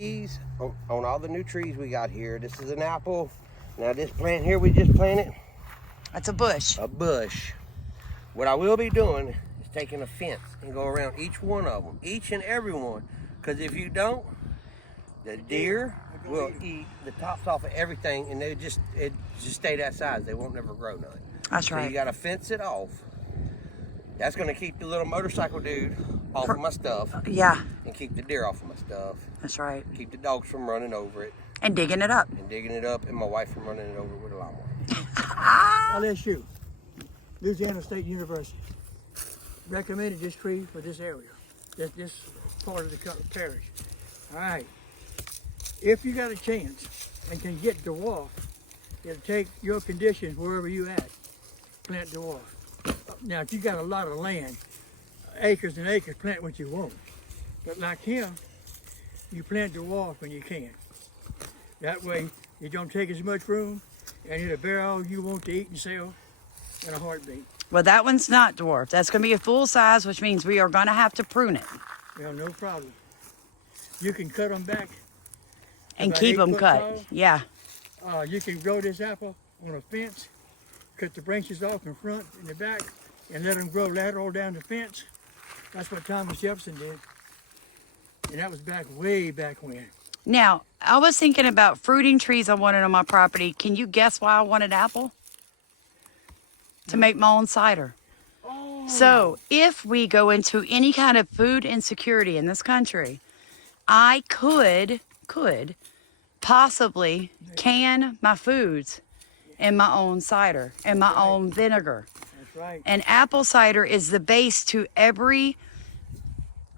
On all the new trees we got here. This is an apple. Now this plant here we just planted. That's a bush. A bush. What I will be doing is taking a fence and go around each one of them, each and every one. Because if you don't, the deer will eat the tops off of everything, and it just stay that size. They won't never grow none. That's right. So you got to fence it off. That's going to keep the little motorcycle dude off of my stuff. Yeah. And keep the deer off of my stuff. That's right. Keep the dogs from running over it. And digging it up. And my wife from running it over with a lawnmower. LSU, Louisiana State University, recommended this tree for this area, this part of the parish. All right. If you got a chance and can get dwarf, it'll take your conditions wherever you at, plant dwarf. Now, if you got a lot of land, acres and acres, plant what you want. But like him, you plant dwarf when you can. That way, you don't take as much room, and it'll bear all you want to eat and sell in a heartbeat. Well, that one's not dwarf. That's going to be a full size, which means we are going to have to prune it. Well, no problem. You can cut them back. And keep them cut. Tall. Yeah. You can grow this apple on a fence, cut the branches off in front and the back, and let them grow lateral down the fence. That's what Thomas Jefferson did. And that was way back when. Now, I was thinking about fruiting trees I wanted on my property. Can you guess why I wanted apple? To make my own cider. Oh. So, if we go into any kind of food insecurity in this country, I could possibly can my foods in my own cider and my own vinegar. That's right. And apple cider is the base to every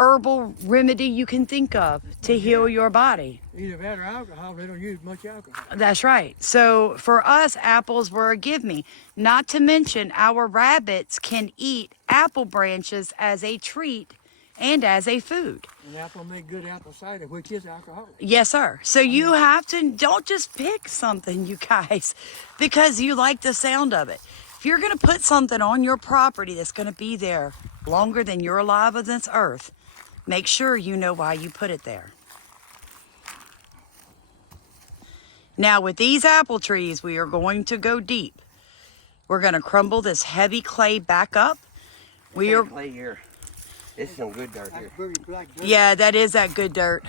herbal remedy you can think of to heal your body. Either that or alcohol, they don't use much alcohol. That's right. So for us, apples were a give me. Not to mention our rabbits can eat apple branches as a treat and as a food. And apple make good apple cider, which is alcoholic. Yes, sir. So you have to, don't just pick something, you guys, because you like the sound of it. If you're going to put something on your property that's going to be there longer than you're alive on this earth, make sure you know why you put it there. Now with these apple trees, we are going to go deep. We're going to crumble this heavy clay back up. We are clay here. This is some good dirt here. Yeah, that is that good dirt.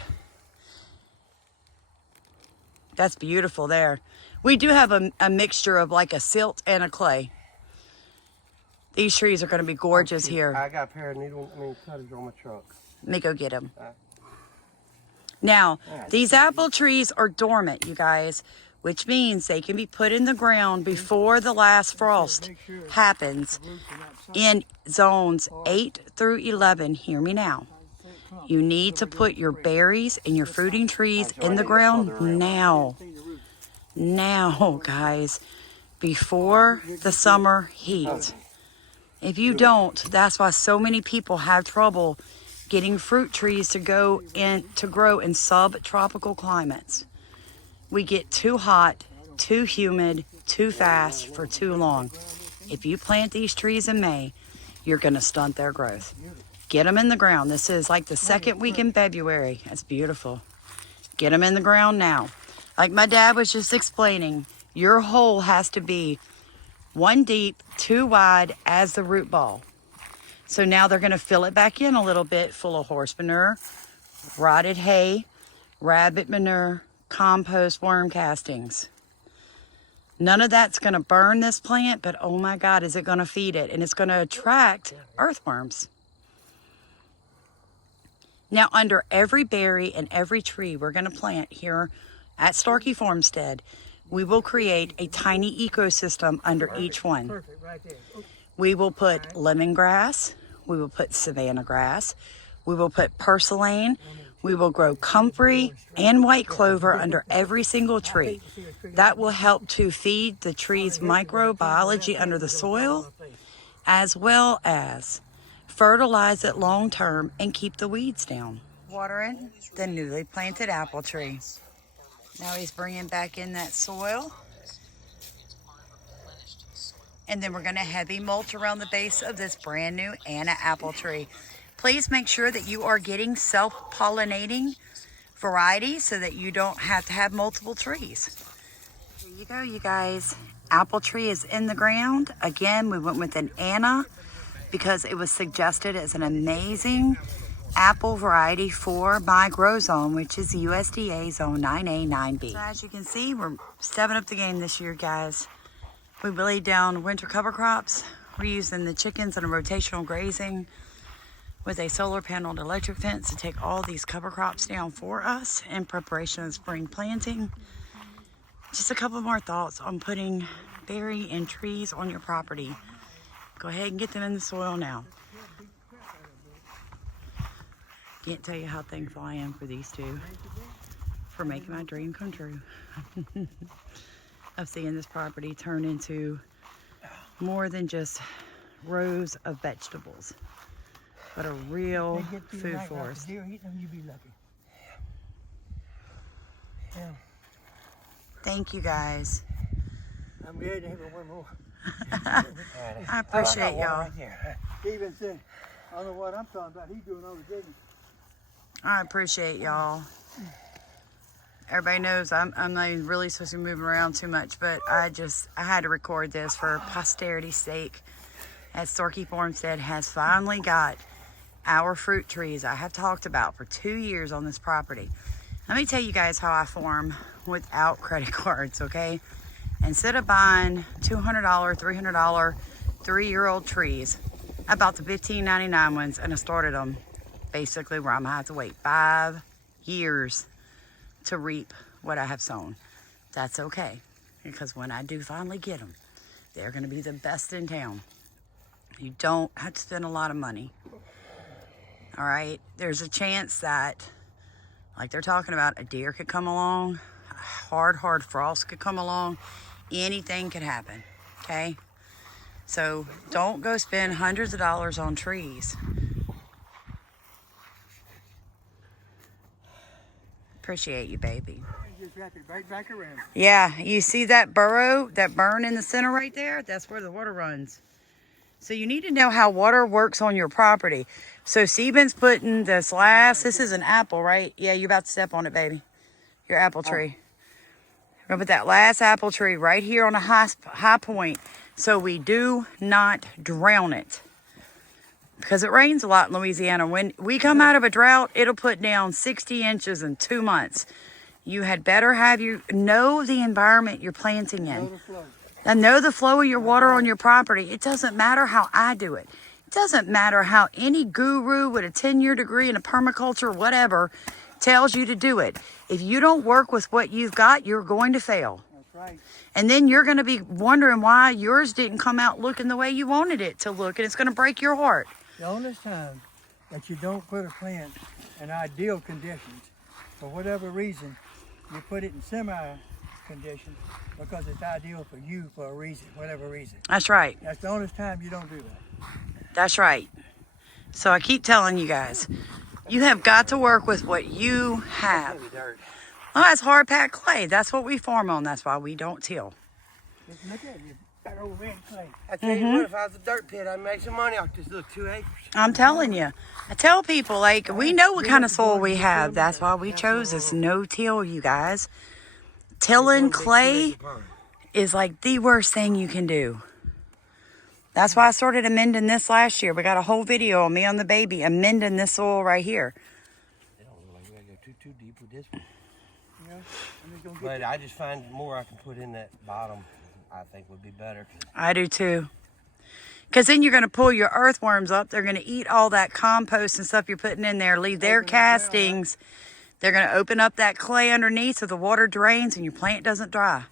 That's beautiful there. We do have a mixture of like a silt and a clay. These trees are going to be gorgeous here. I got a pair of cutters on my truck. Let me go get them. Now, these apple trees are dormant, you guys, which means they can be put in the ground before the last frost happens in zones 8 through 11. Hear me now. You need to put your berries and your fruiting trees in the ground now. Now, guys, before the summer heat. If you don't, that's why so many people have trouble getting fruit trees to grow in subtropical climates. We get too hot, too humid, too fast for too long. If you plant these trees in May, you're going to stunt their growth. Get them in the ground. This is like the second week in February. That's beautiful. Get them in the ground now. Like my dad was just explaining, your hole has to be 1 deep, 2 wide as the root ball. So now they're going to fill it back in a little bit full of horse manure, rotted hay, rabbit manure, compost, worm castings. None of that's going to burn this plant, but oh my God, is it going to feed it? And it's going to attract earthworms. Now, under every berry and every tree we're going to plant here at Starkey Farmstead, we will create a tiny ecosystem under each one. Perfect, right there. We will put lemongrass. We will put Savannah grass. We will put purslane. We will grow comfrey and white clover under every single tree. That will help to feed the tree's microbiology under the soil, as well as fertilize it long term and keep the weeds down. Watering the newly planted apple tree. Now he's bringing back in that soil. And then we're going to heavy mulch around the base of this brand new Anna apple tree. Please make sure that you are getting self-pollinating variety so that you don't have to have multiple trees. Here you go, you guys. Apple tree is in the ground. Again, we went with an Anna because it was suggested as an amazing apple variety for my grow zone, which is USDA zone 9A, 9B. So as you can see, we're stepping up the game this year, guys. We laid down winter cover crops. We're using the chickens and a rotational grazing with a solar paneled electric fence to take all these cover crops down for us in preparation of spring planting. Just a couple more thoughts on putting berry and trees on your property. Go ahead and get them in the soil now. Can't tell you how thankful I am for these two for making my dream come true. Of seeing this property turn into more than just rows of vegetables, but a real food forest. Deer eat them, you be lucky. Yeah. Thank you guys. I'm ready to have one more. I appreciate y'all. Right there. Steven said, I don't know what I'm talking about. He's doing all the digging. I appreciate y'all. Everybody knows I'm not even really supposed to be moving around too much, but I had to record this for posterity's sake. As Storky Farmstead has finally got our fruit trees I have talked about for 2 years on this property. Let me tell you guys how I farm without credit cards, okay? Instead of buying $200, $300 3-year-old trees, I bought the $15.99 ones and I started them basically where I'm gonna have to wait 5 years to reap what I have sown. That's okay, because when I do finally get them, they're gonna be the best in town. You don't have to spend a lot of money. All right, there's a chance that, like they're talking about, a deer could come along, hard frost could come along, anything could happen, okay? So don't go spend hundreds of dollars on trees. Appreciate you, baby. Just wrap it right back around. Yeah, you see that burrow, that burn in the center right there? That's where the water runs. So you need to know how water works on your property. So Steven's putting this is an apple, right? Yeah, you're about to step on it, baby. Your apple tree. We're gonna put that last apple tree right here on a high point so we do not drown it. Because it rains a lot in Louisiana. When we come out of a drought, it'll put down 60 inches in 2 months. You had better know the environment you're planting in. And know the flow of your water on your property. It doesn't matter how I do it. It doesn't matter how any guru with a 10-year degree in a permaculture, whatever, tells you to do it. If you don't work with what you've got, you're going to fail. That's right. And then you're going to be wondering why yours didn't come out looking the way you wanted it to look. And it's going to break your heart. The only time that you don't put a plant in ideal conditions, for whatever reason, you put it in semi-conditions because it's ideal for you for a reason, whatever reason. That's right. That's the only time you don't do that. That's right. So I keep telling you guys, you have got to work with what you have. Oh, that's hard packed clay. That's what we farm on. That's why we don't till. Just look at it. You got old red clay. I tell you what, if I was a dirt pit, I'd make some money off this little 2 acres. I'm telling you. I tell people, like, we know what kind of soil we have. That's why we chose this no-till, you guys. Tilling clay is like the worst thing you can do. That's why I started amending this last year. We got a whole video of me on the baby amending this soil right here. It don't look like we gotta go too deep with this one. You know, I'm just gonna get But I just find more I can put in that bottom, I think would be better. I do too. Because then you're going to pull your earthworms up. They're going to eat all that compost and stuff you're putting in there, leave their castings. They're going to open up that clay underneath so the water drains and your plant doesn't dry.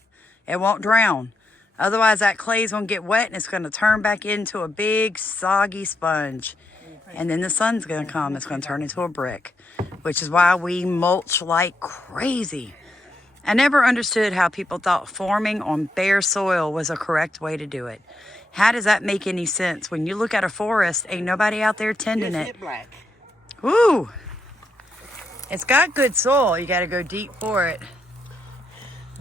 It won't drown. Otherwise, that clay is going to get wet and it's going to turn back into a big, soggy sponge. And then the sun's going to come. It's going to turn into a brick, which is why we mulch like crazy. I never understood how people thought farming on bare soil was a correct way to do it. How does that make any sense? When you look at a forest, ain't nobody out there tending it. Hit black. Woo! It's got good soil. You got to go deep for it.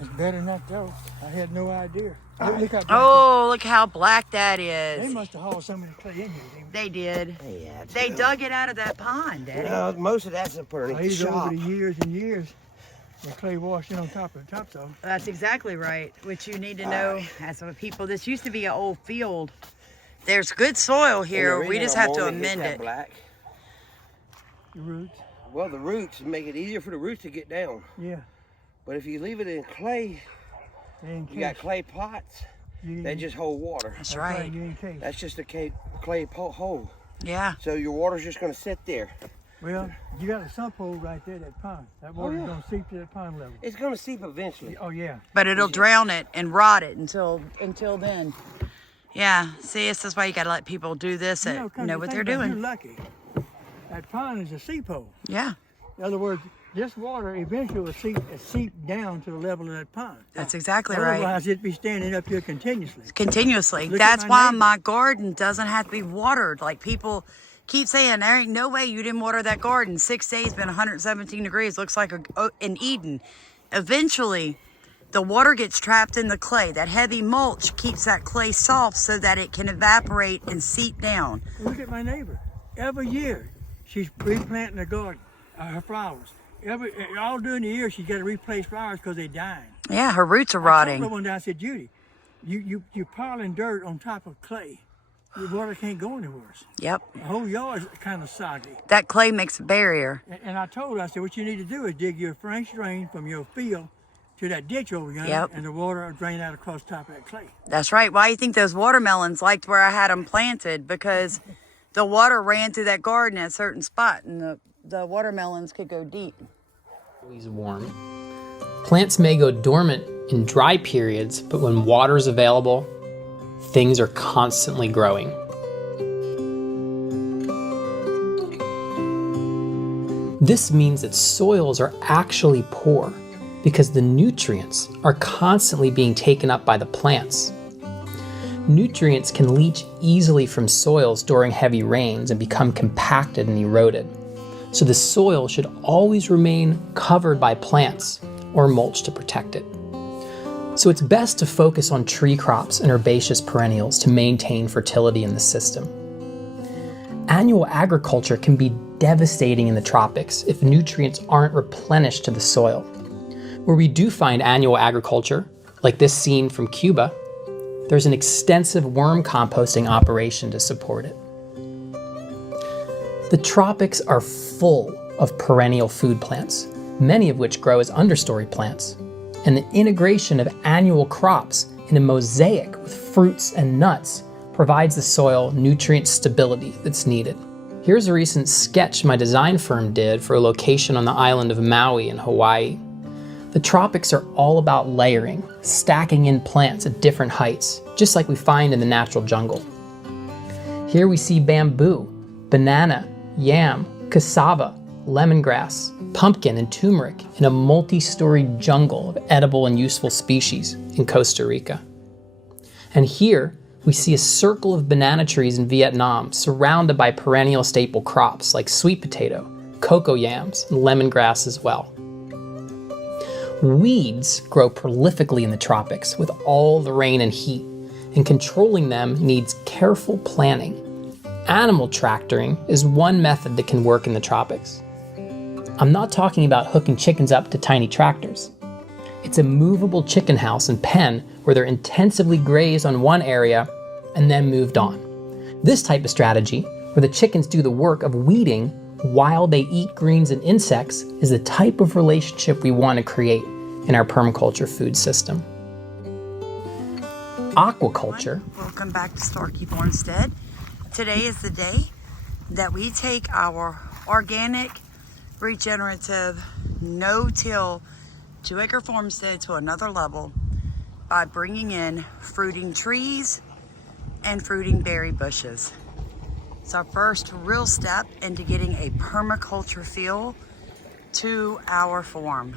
It's better than that though. I had no idea. Look how black Oh, look how black that they is. must have hauled some of the clay in here. They did. Yeah, They dug it out of that pond, Daddy. No, most of that's a pretty These over shop. the years and years, the clay washed in on top of the topsoil. That's exactly right. What you need to know as a people, this used to be an old field. There's good soil here. We just have to amend it. Black. The roots. Well, the roots make it easier for the roots to get down. Yeah. But if you leave it in clay, you got clay pots that just hold water. That's right. You ain't case. That's just a clay hole. Yeah. So your water's just going to sit there. Well, you got a sump hole right there, that pond. That water's going to seep to that pond level. It's going to seep eventually. Oh, yeah. But it'll drown it and rot it until then. Yeah. See, this is why you got to let people do this and know what they're doing. You're lucky. That pond is a seep hole. Yeah. In other words, this water eventually will seep down to the level of that pond. That's exactly right. Otherwise, it'd be standing up here continuously. Continuously. Look That's at why neighbor. my garden doesn't have to be watered. Like people keep saying, there ain't no way you didn't water that garden. 6 days, been 117 degrees. Looks like an Eden. Eventually, the water gets trapped in the clay. That heavy mulch keeps that clay soft so that it can evaporate and seep down. Look at my neighbor. Every year, she's replanting her garden, her flowers. All during the year, she's got to replace flowers because they're dying. Yeah, her roots are I told her rotting. one day, I said, Judy, you're piling dirt on top of clay. Your water can't go anywhere. Yep. The whole yard's kind of soggy. That clay makes a barrier. And I told her, I said, what you need to do is dig your French drain from your field to that ditch over there, Yep. and the water will drain out across the top of that clay. That's right. Why do you think those watermelons liked where I had them planted? Because the water ran through that garden at a certain spot, and the watermelons could go deep. Always warm. Plants may go dormant in dry periods, but when water is available, things are constantly growing. This means that soils are actually poor because the nutrients are constantly being taken up by the plants. Nutrients can leach easily from soils during heavy rains and become compacted and eroded. So the soil should always remain covered by plants or mulch to protect it. So it's best to focus on tree crops and herbaceous perennials to maintain fertility in the system. Annual agriculture can be devastating in the tropics if nutrients aren't replenished to the soil. Where we do find annual agriculture, like this scene from Cuba, there's an extensive worm composting operation to support it. The tropics are full of perennial food plants, many of which grow as understory plants, and the integration of annual crops in a mosaic with fruits and nuts provides the soil nutrient stability that's needed. Here's a recent sketch my design firm did for a location on the island of Maui in Hawaii. The tropics are all about layering, stacking in plants at different heights, just like we find in the natural jungle. Here we see bamboo, banana, yam, cassava, lemongrass, pumpkin, and turmeric in a multi-storied jungle of edible and useful species in Costa Rica. And here we see a circle of banana trees in Vietnam surrounded by perennial staple crops like sweet potato, cocoa yams, and lemongrass as well. Weeds grow prolifically in the tropics with all the rain and heat, and controlling them needs careful planning. Animal tractoring is one method that can work in the tropics. I'm not talking about hooking chickens up to tiny tractors. It's a movable chicken house and pen where they're intensively grazed on one area and then moved on. This type of strategy, where the chickens do the work of weeding while they eat greens and insects, is the type of relationship we want to create in our permaculture food system. Aquaculture. Welcome back to Starkey Farmstead. Today is the day that we take our organic, regenerative, no-till 2-acre farmstead to another level by bringing in fruiting trees and fruiting berry bushes. It's our first real step into getting a permaculture feel to our farm.